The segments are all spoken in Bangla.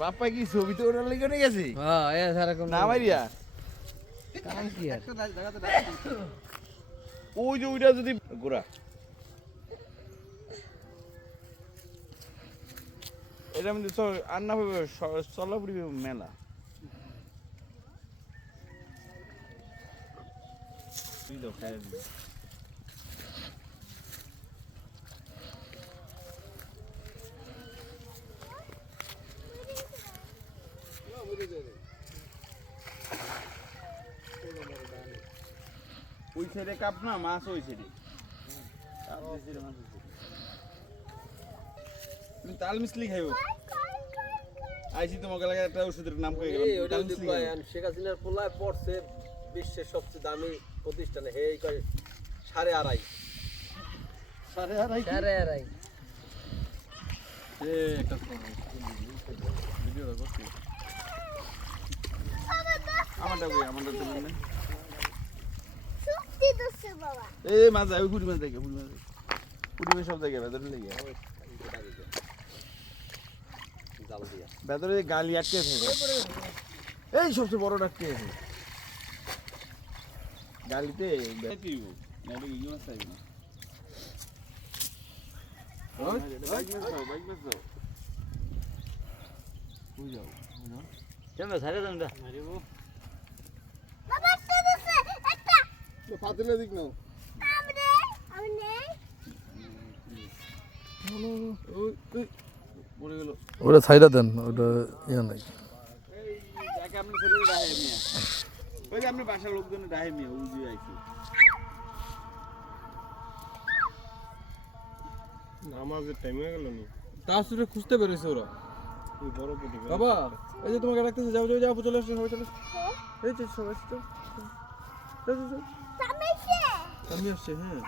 বাপ্পা কি ছবি তো ওরা লেগে গেছে? হ্যাঁ এ সারাক্ষণ না মারিয়া কাম কি আর ওই যে ওইটা যদি গোড়া এটা মধ্যে আর না চল্লাপুরি মেলা ওই সাইডে কাপ না মাছ ওই সাইডে তুমি তাল মিছলি খাইব আইছি তোমাকে লাগে একটা ওষুধের নাম কই গেলাম তাল মিছলি শেখ হাসিনার পোলায় পড়ছে বিশ্বের সবচেয়ে দামি প্রতিষ্ঠানে হে কয় 2.5 সাড়ে এ একটা ভিডিওটা করছি আমারটা তো বললে সত্যি দোষে বাবা এই মাছ যাই পুরি মাছ দেখে পুরি মাছ সব দেখে ভেতরে লেগে জাল দিয়া ভেতরে গালি আটকে থাকে এই সবচেয়ে বড় আটকে আছে গালিতে কেমন সারে দাম দা বাবা তো দোষে একটা পাতিলে দিক নাও আমনে পড়ে গেল ওটা ছাইড়া দেন ওটা ইয়া নাই এই যাকে আপনি ছেলে রাহে মিয়া ওই যে আপনি বাসার লোকজন রাহে মিয়া উজি আইছে নামাজের টাইম হয়ে গেল নি তাসুরে খুঁজতে পেরেছে ওরা ওই বড় পটি বাবা এই যে তোমাকে ডাকতেছে যাও যাও যাও চলে আসো সবাই চলে এই যে সবাই আসছে সামেছে আমি আসছে হ্যাঁ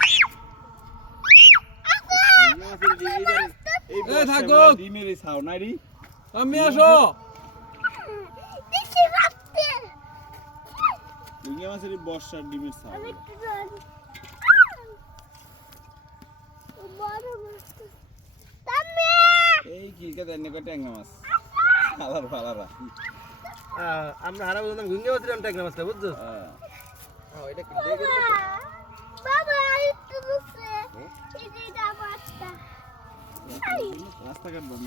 এই থাকো। ডিমের এই ছাও নাইরি আমি আসো দিছি রাখতে ইংলিশ মাছের বর্ষার ডিমের ছাও আমি তো বড় মাছ তামে এই কি কে দেন কত ট্যাংরা মাছ ফালার ফালারা আমরা হারা বলতাম ঘুঙ্গে বলছিলাম টাকা মাছটা বুঝছো এটা কি লেগে বাবা একটু দোষে এটা মাছটা রাস্তাঘাট বন্ধ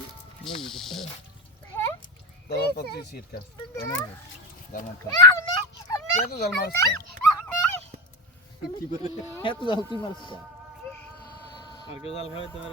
হ্যাঁ দাও পত্রি সিট কা জামাত আমনে কত জাল মারছ কি বলে এত জাল তুই মারছ আর কেউ জাল খাবে তোমার